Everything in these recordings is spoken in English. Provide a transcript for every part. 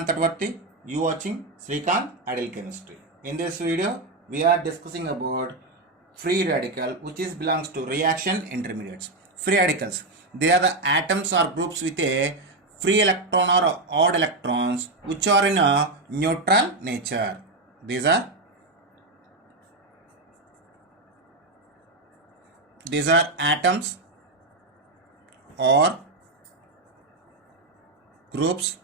Srikanth Tatwarti. You watching Srikanth Ideal Chemistry. In this video, we are discussing about free radical, which is belongs to reaction intermediates. Free radicals, they are the atoms or groups with a free electron or odd electrons which are in a neutral nature. These are atoms or groups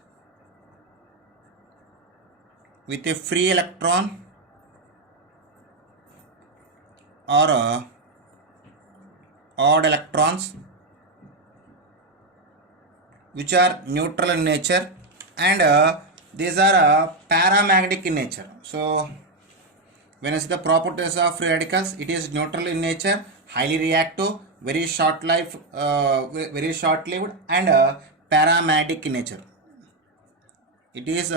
with a free electron or odd electrons which are neutral in nature, and these are paramagnetic in nature. So when I see the properties of free radicals, it is neutral in nature, highly reactive, very short-lived, and paramagnetic in nature. It is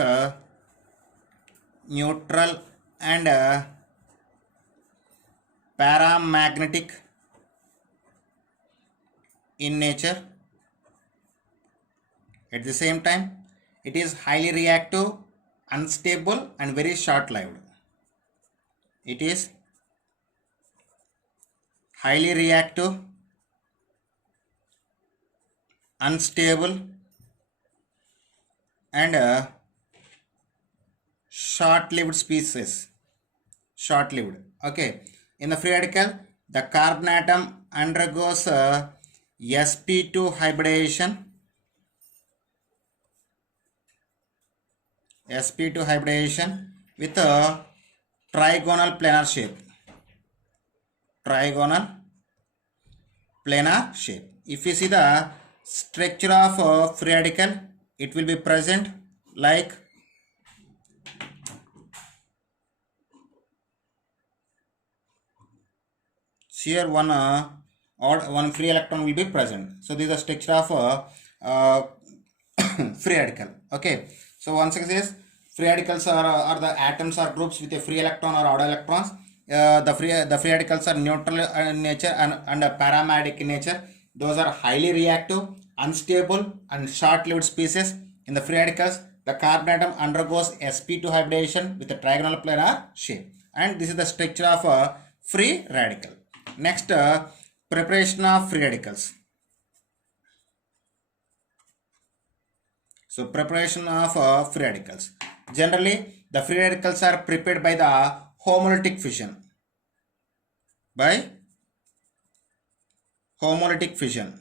neutral and paramagnetic in nature. At the same time, it is highly reactive, unstable, and very short-lived. It is highly reactive, unstable, and short-lived species. Short-lived. Okay. In the free radical, the carbon atom undergoes sp2 hybridization. sp2 hybridization with a trigonal planar shape. Trigonal planar shape. If you see the structure of free radical, it will be present like here one free electron will be present. So this is the structure of free radical. Okay. So once again says free radicals are the atoms or groups with a free electron or odd electrons. The free radicals are neutral in nature and paramagnetic in nature. Those are highly reactive, unstable, and short-lived species. In the free radicals, the carbon atom undergoes sp2 hybridization with a trigonal planar shape. And this is the structure of a free radical. Next, preparation of free radicals. So preparation of free radicals. Generally, the free radicals are prepared by the homolytic fission. By homolytic fission.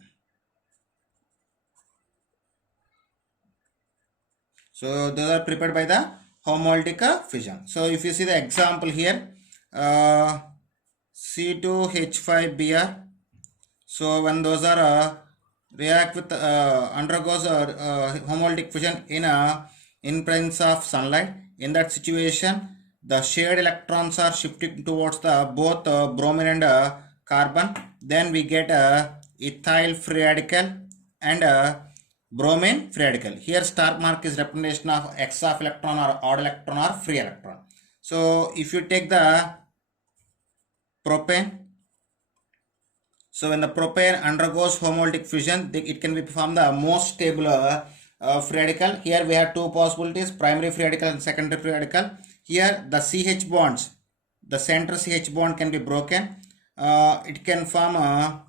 So those are prepared by the homolytic fission. So if you see the example here, C2H5Br. So when those are react with undergoes homolytic fission in presence of sunlight, in that situation the shared electrons are shifting towards the both bromine and carbon. Then we get ethyl free radical and bromine free radical. Here star mark is representation of x of electron or odd electron or free electron. So if you take the propane, so when the propane undergoes homolytic fission, it can be formed the most stable free radical. Here we have two possibilities, primary free radical and secondary free radical. Here the CH bonds, the center CH bond can be broken. It can form a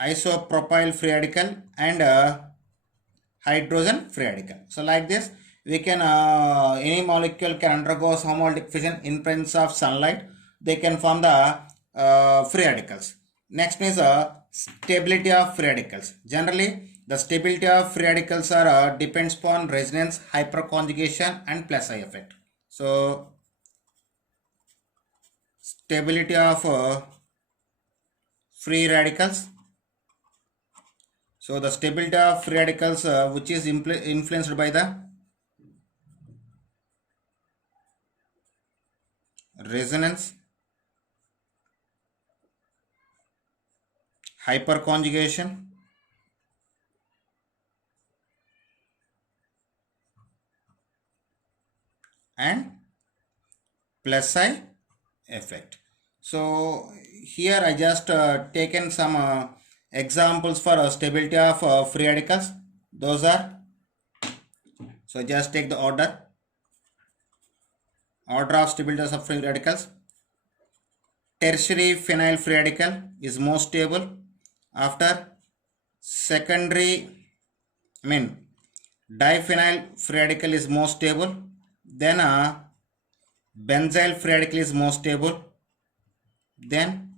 isopropyl free radical and hydrogen free radical. So like this, we can any molecule can undergo homolytic fission in presence of sunlight. They can form the free radicals. Next is stability of free radicals. Generally, the stability of free radicals are depends upon resonance, hyperconjugation, and plus I effect. So stability of free radicals. So the stability of free radicals which is influenced by the resonance, hyperconjugation, and plus I effect. So here I just taken some examples for stability of free radicals. Those are So just take the order of stability of free radicals. Tertiary phenyl free radical is more stable. After secondary, diphenyl free radical is more stable. Then benzyl free radical is more stable. Then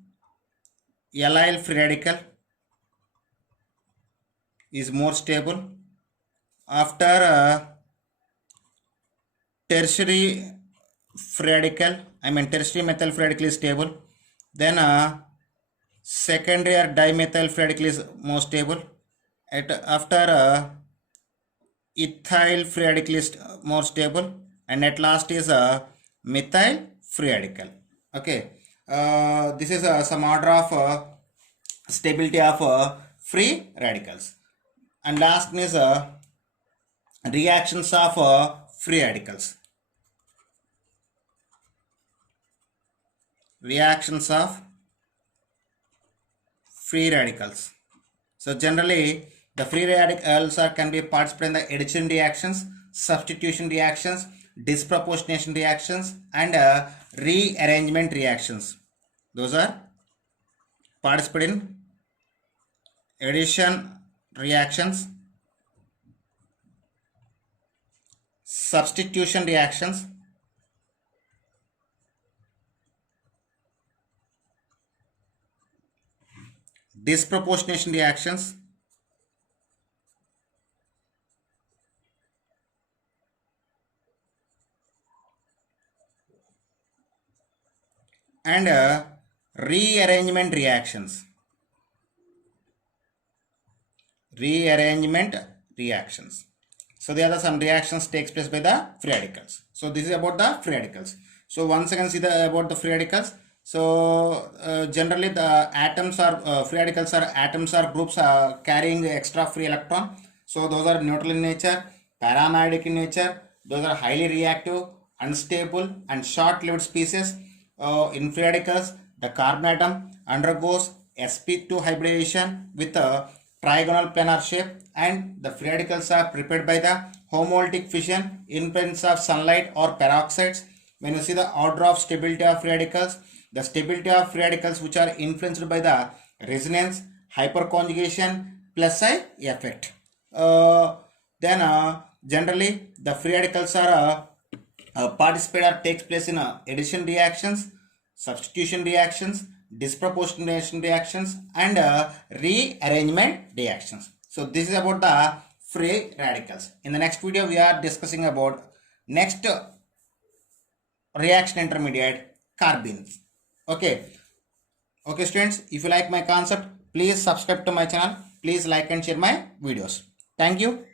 allyl free radical is more stable. After tertiary free radical, tertiary methyl free radical is stable. Then secondary or dimethyl free radical is more stable. After ethyl free radical is more stable, and at last is methyl free radical. Okay, this is some order of stability of free radicals. And last is reactions of free radicals. Reactions of free radicals. So generally the free radicals can be participated in the addition reactions, substitution reactions, disproportionation reactions, and rearrangement reactions. Those are participate in addition reactions, substitution reactions, disproportionation reactions, and rearrangement reactions. Rearrangement reactions. So there are some reactions takes place by the free radicals. So this is about the free radicals. So once again see about the free radicals. So generally the atoms are free radicals are atoms or groups carrying extra free electron. So those are neutral in nature, paramagnetic in nature. Those are highly reactive, unstable, and short-lived species. In free radicals, the carbon atom undergoes sp2 hybridization with a trigonal planar shape, and the free radicals are prepared by the homolytic fission in presence of sunlight or peroxides. When you see the order of stability of free radicals, the stability of free radicals which are influenced by the resonance, hyperconjugation, plus I effect. Then generally the free radicals are participate or takes place in addition reactions, substitution reactions, disproportionation reactions, and rearrangement reactions. So this is about the free radicals. In the next video we are discussing about next reaction intermediate, carbenes. Okay students, if you like my concept, please subscribe to my channel, please like and share my videos. Thank you.